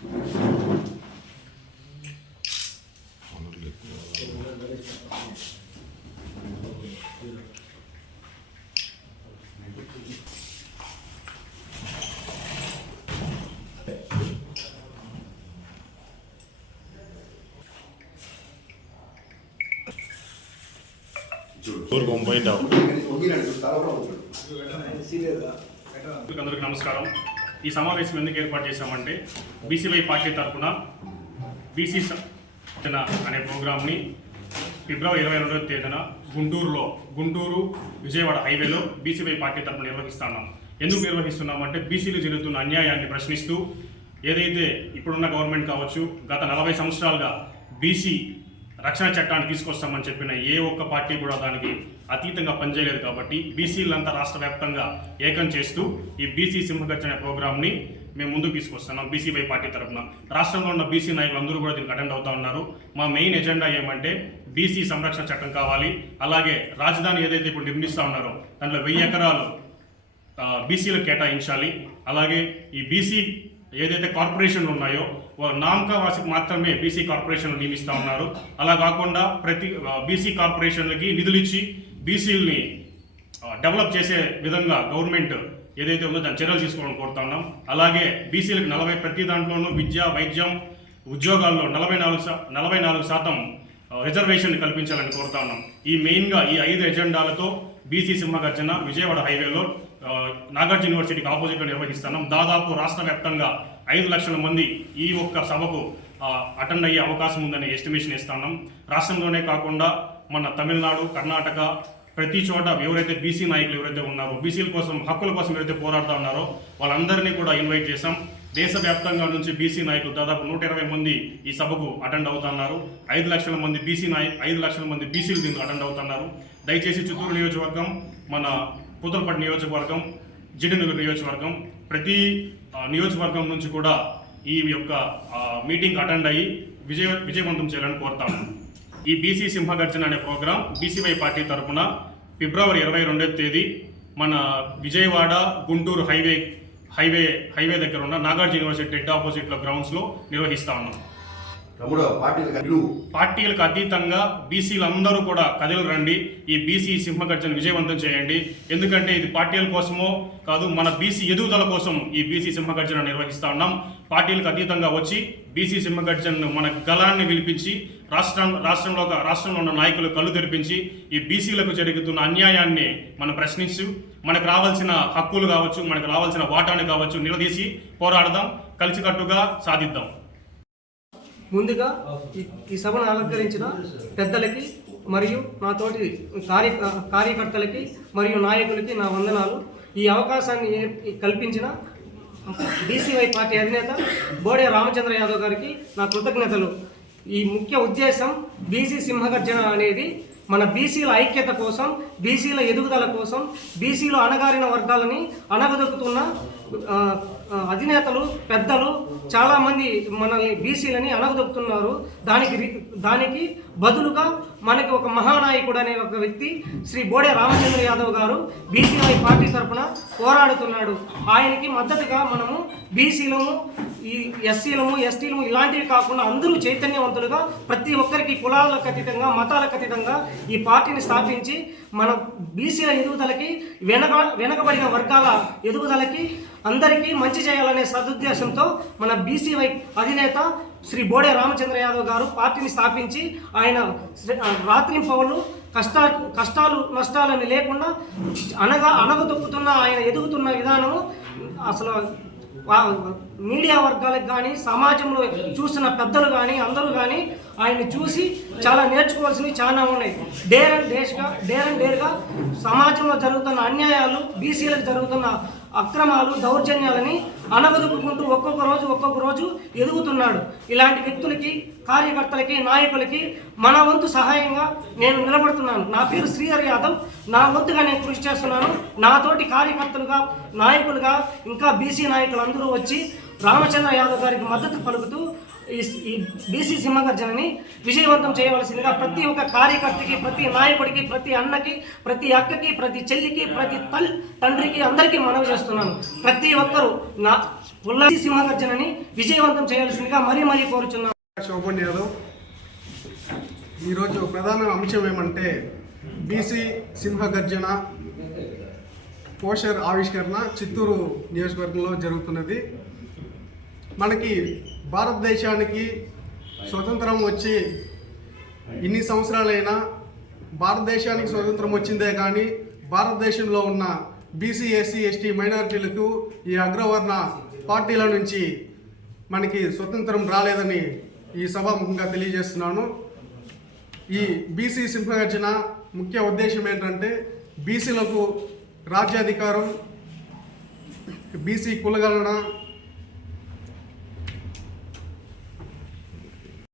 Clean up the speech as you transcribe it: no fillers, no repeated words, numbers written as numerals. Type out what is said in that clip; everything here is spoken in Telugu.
అందరికీ నమస్కారం. ఈ సమావేశం ఎందుకు ఏర్పాటు చేశామంటే బీసీవై పార్టీ తరఫున బీసీ అనే ప్రోగ్రామ్ని ఫిబ్రవరి 22వ తేదీన గుంటూరు విజయవాడ హైవేలో బీసీవై పార్టీ తరఫున నిర్వహిస్తున్నాం. ఎందుకు నిర్వహిస్తున్నామంటే బీసీలు జరుగుతున్న అన్యాయాన్ని ప్రశ్నిస్తూ ఏదైతే ఇప్పుడున్న గవర్నమెంట్ కావచ్చు గత 40 సంవత్సరాలుగా బీసీ రక్షణ చట్టాన్ని తీసుకొస్తామని చెప్పిన ఏ ఒక్క పార్టీ కూడా దానికి అతీతంగా పనిచేయలేదు. కాబట్టి బీసీలంతా రాష్ట్ర వ్యాప్తంగా ఏకం చేస్తూ ఈ బీసీ సింహగర్జన ప్రోగ్రామ్ని మేము ముందుకు తీసుకొస్తున్నాం. బీసీవై పార్టీ తరఫున రాష్ట్రంలో ఉన్న బీసీ నాయకులు అందరూ కూడా దీనికి అటెండ్ అవుతూ ఉన్నారు. మా మెయిన్ ఎజెండా ఏమంటే బీసీ సంరక్షణ చట్టం కావాలి. అలాగే రాజధాని ఏదైతే ఇప్పుడు నిర్మిస్తూ ఉన్నారో దాంట్లో 1000 ఎకరాలు బీసీలకు కేటాయించాలి. అలాగే ఈ బీసీ ఏదైతే కార్పొరేషన్లు ఉన్నాయో వాళ్ళ నామకావాసికి మాత్రమే బీసీ కార్పొరేషన్లు నియమిస్తూ ఉన్నారు. అలా కాకుండా ప్రతి బీసీ కార్పొరేషన్లకి నిధులు ఇచ్చి బీసీలని డెవలప్ చేసే విధంగా గవర్నమెంట్ ఏదైతే ఉందో దాని చర్యలు తీసుకోవాలని కోరుతా ఉన్నాం. అలాగే బీసీలకు ప్రతి దాంట్లోనూ విద్య, వైద్యం, ఉద్యోగాల్లో 44% రిజర్వేషన్ కల్పించాలని కోరుతా ఉన్నాం. ఈ మెయిన్గా ఈ 5 ఎజెండాలతో బీసీ సింహగర్జన విజయవాడ హైవేలో నాగార్జున యూనివర్సిటీకి ఆపోజిట్లో నిర్వహిస్తున్నాం. దాదాపు రాష్ట్ర వ్యాప్తంగా 5 లక్షల మంది ఈ ఒక్క సభకు అటెండ్ అయ్యే అవకాశం ఉందని ఎస్టిమేషన్ ఇస్తున్నాం. రాష్ట్రంలోనే కాకుండా మన తమిళనాడు, కర్ణాటక ప్రతి చోట ఎవరైతే బీసీ నాయకులు ఎవరైతే ఉన్నారో బీసీల కోసం హక్కుల కోసం ఎవరైతే పోరాడుతూ ఉన్నారో వాళ్ళందరినీ కూడా ఇన్వైట్ చేశాం. దేశవ్యాప్తంగా నుంచి బీసీ నాయకులు దాదాపు 120 మంది ఈ సభకు అటెండ్ అవుతున్నారు. 5 లక్షల మంది బీసీలు దీనికి అటెండ్ అవుతున్నారు. దయచేసి చిత్తూరు నియోజకవర్గం, మన పూతలపట్టు నియోజకవర్గం, జిడినగర్ నియోజకవర్గం ప్రతి నియోజకవర్గం నుంచి కూడా ఈ యొక్క మీటింగ్ అటెండ్ అయ్యి విజయవంతం చేయాలని కోరుతాము. ఈ బీసీ సింహగర్జన అనే ప్రోగ్రాం బీసీవై పార్టీ తరఫున ఫిబ్రవరి 22వ తేదీ మన విజయవాడ గుంటూరు హైవే దగ్గర ఉన్న నాగార్జున యూనివర్సిటీ హెడ్ ఆపోజిట్లో గ్రౌండ్స్లో నిర్వహిస్తా ఉన్నాం. పార్టీలకు అతీతంగా బీసీలందరూ కూడా కదిలి రండి. ఈ బీసీ సింహగర్జన విజయవంతం చేయండి. ఎందుకంటే ఇది పార్టీల కోసమో కాదు, మన బీసీ ఎదుగుదల కోసం ఈ బీసీ సింహగర్జన నిర్వహిస్తా ఉన్నాం. పార్టీలకు అతీతంగా వచ్చి బీసీ సింహగర్జనను మన గలాన్ని విలిపించి రాష్ట్రంలో ఉన్న నాయకులు కళ్ళు తెరిపించి ఈ బీసీలకు జరుగుతున్న అన్యాయాన్ని మనం ప్రశ్నించు మనకు రావాల్సిన హక్కులు కావచ్చు, మనకు రావాల్సిన వాటాను కావచ్చు నిలదీసి పోరాడదాం, కలిసికట్టుగా సాధిద్దాం. ముందుగా ఈ సభను అలంకరించిన పెద్దలకి మరియు నాతోటి కార్యకర్తలకి మరియు నాయకులకి నా వందనాలు. ఈ అవకాశాన్ని కల్పించిన బీసీవై పార్టీ అధినేత బోడే రామచంద్ర యాదవ్ గారికి నా కృతజ్ఞతలు. ఈ ముఖ్య ఉద్దేశం బీసీ సింహగర్జన అనేది మన బీసీల ఐక్యత కోసం, బీసీల ఎదుగుదల కోసం, బీసీలో అణగారిన వర్గాలని అణగదొక్కుతున్న అధినేతలు, పెద్దలు చాలామంది మనల్ని బీసీలని అణగదొక్కుతున్నారు. దానికి బదులుగా మనకి ఒక మహానాయకుడు అనే ఒక వ్యక్తి శ్రీ బోడే రామచంద్ర యాదవ్ గారు బీసీవై పార్టీ తరఫున పోరాడుతున్నాడు. ఆయనకి మద్దతుగా మనము బీసీలము, ఈ ఎస్సీలము, ఎస్టీలము ఇలాంటివి కాకుండా అందరూ చైతన్యవంతులుగా ప్రతి ఒక్కరికి కులాలకు అతీతంగా, మతాలకు అతీతంగా ఈ పార్టీని స్థాపించి మన బీసీల ఎదుగుదలకి, వెనకబడిన వర్గాల ఎదుగుదలకి అందరికీ మంచి చేయాలనే సదుద్దేశంతో మన బీసీవై అధినేత శ్రీ బోడే రామచంద్ర యాదవ్ గారు పార్టీని స్థాపించి ఆయన రాత్రింపవలు కష్టాలు నష్టాలని లేకుండా అణగదొక్కుతున్న ఆయన ఎదుగుతున్న విధానము అసలు మీడియా వర్గాలకు కానీ, సమాజంలో చూసిన పెద్దలు కానీ అందరూ కానీ ఆయన్ని చూసి చాలా నేర్చుకోవాల్సినవి చాలా ఉన్నాయి. డేర్ అండ్ డేర్గా సమాజంలో జరుగుతున్న అన్యాయాలు, బీసీలకు జరుగుతున్న అక్రమాలు, దౌర్జన్యాలని అనగదొక్కుంటూ ఒక్కొక్క రోజు ఎదుగుతున్నాడు. ఇలాంటి వ్యక్తులకి, కార్యకర్తలకి, నాయకులకి మన వంతు సహాయంగా నేను నిలబడుతున్నాను. నా పేరు శ్రీహరి యాదవ్. నా వంతుగా నేను కృషి చేస్తున్నాను. నాతోటి కార్యకర్తలుగా, నాయకులుగా ఇంకా బీసీ నాయకులు అందరూ వచ్చి రామచంద్ర యాదవ్ గారికి మద్దతు పలుకుతూ ఈ బీసీ సింహగర్జనని విజయవంతం చేయవలసిందిగా ప్రతి ఒక్క కార్యకర్తకి, ప్రతి నాయకుడికి, ప్రతి అన్నకి, ప్రతి అక్కకి, ప్రతి చెల్లికి, ప్రతి తండ్రికి అందరికీ మనవి చేస్తున్నాను. ప్రతి ఒక్కరూ ఉల్లాసి సింహగర్జనని విజయవంతం చేయాల్సిందిగా మరీ మరీ కోరుచున్నాం. శోభన్ యాదవ్. ఈరోజు ప్రధాన అంశం ఏమంటే బీసీ సింహగర్జన పోస్టర్ ఆవిష్కరణ చిత్తూరు నియోజకవర్గంలో జరుగుతున్నది. మనకి భారతదేశానికి స్వతంత్రం వచ్చి ఇన్ని సంవత్సరాలైనా భారతదేశానికి స్వతంత్రం వచ్చిందే కానీ భారతదేశంలో ఉన్న బీసీ ఎస్సీ ఎస్టీ మైనారిటీలకు ఈ అగ్రవర్ణ పార్టీల నుంచి మనకి స్వతంత్రం రాలేదని ఈ సభాముఖంగా తెలియజేస్తున్నాను. ఈ బీసీ సింహగర్జన ముఖ్య ఉద్దేశం ఏంటంటే బీసీలకు రాజ్యాధికారం, బీసీ కులగణన,